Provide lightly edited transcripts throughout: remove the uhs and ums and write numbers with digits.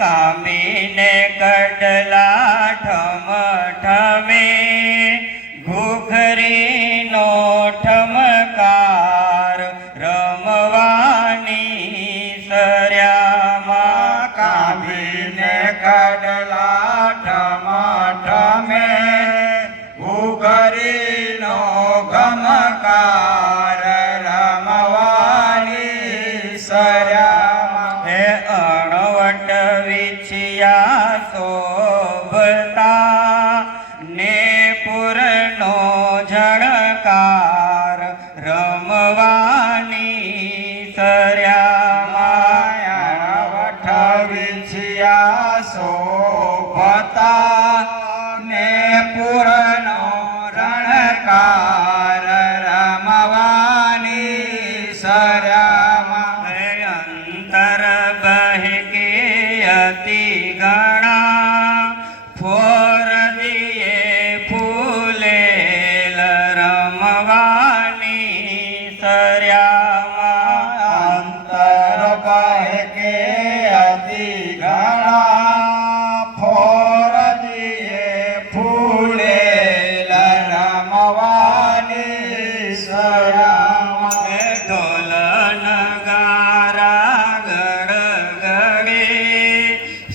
કામીને કડલા ઠમ ઠમે ઘૂઘરીનો ઠમકાર રમવાની સર્યામાં. કામીને કડલા ઠમ ઠમે ઘૂઘરીનો ગમકાર રમવાની સર્યામાં. હે અણવટ વિછિયા શોભતા ને પૂરનો ઝણકાર રમવાની સર્યામાં. અણવટ વિછિયા શોભતા ને પૂરનો રણકાર રમવાની સર્યામાં. અંતર બહેકે અતિ ગણા ફોર દિયે ફૂલેલ રમવાની સર્યામાં. અંતર બહેકે અતિ ઘણા ફોર દિયે ફૂલેલ રમવાની સર્યામાં. ઢોલ નગારા ગડગડે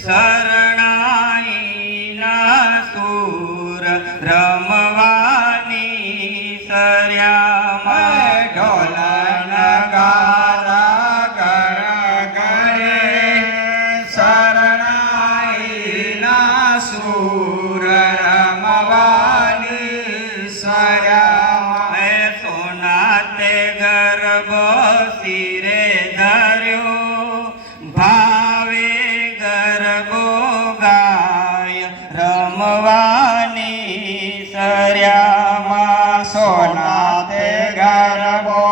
શરણાઈના સૂર રમવાની સર્યામાં. ઢોલ નગારા ગડગડે શરણાઈના સૂર રમવાની સર્યામાં. સોના તે ગરબો શિરે ધર્યો ભાવે ગરબો ગાય રમવાની સર્યામાં. સોના તે ગરબો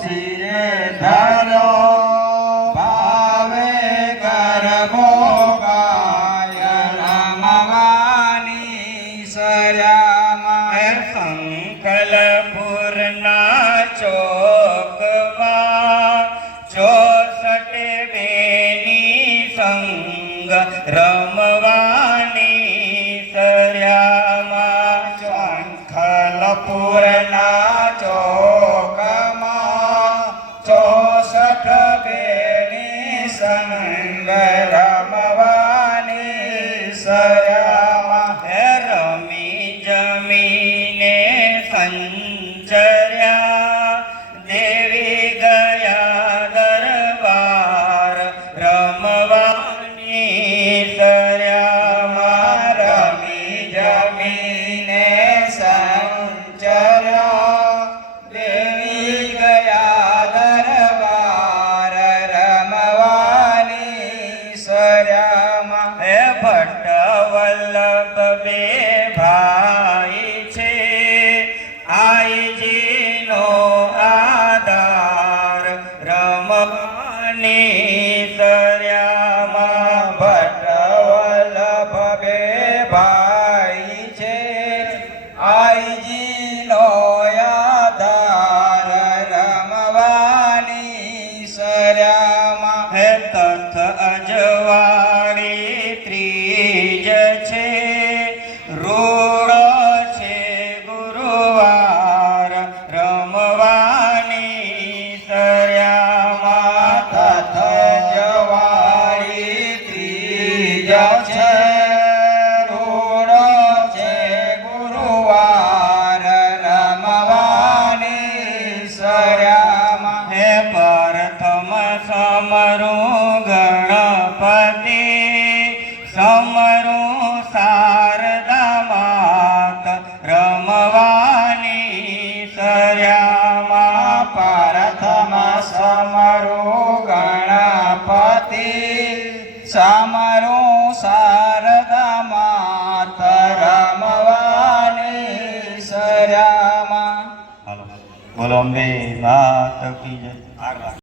શિરે ધર્યો ભાવે ગરબો ગાય રમવાની સર્યામાં. સંકલપુરના ચોકમાં 64 બેની સંગ રમવાની સર્યામાં. શંખલપુરના ચોકમાં 64 બેની સંગ રમવાની સર્યામાં. રમી જમીને સંચર્યા દેવી ગયા દરબાર રમવાની સર્યામાં. રમી જમીને સંચર્યા દેવી ગયા દરબાર રમવાની સર્યામાં. ભટ્ટ વલ્લભ બે ભાઈ છે આઈજીનો આધાર રમવાની સર્યામાં. ભટ્ટ વલ્લભ બે ભાઈ છે આઈજીનો આધાર રમવાની સર્યામાં. તથ અજવાળી ત્રીજ છે રૂડ છે ગુરુવાર રમવાની સર્યામાં. તથ જવાળી ત્રીજ છે રૂડ છે ગુરુવાર રમવાની સર્યામાં. પ્રથમ સમરું ગણપતિ સમરું શારદા માત રમવાની સર્યામાં. પ્રથમ સમરું ગણપતિ સમરું શારદા માત રમવાની સર્યામાં. બોલો અંબે માત કી જય.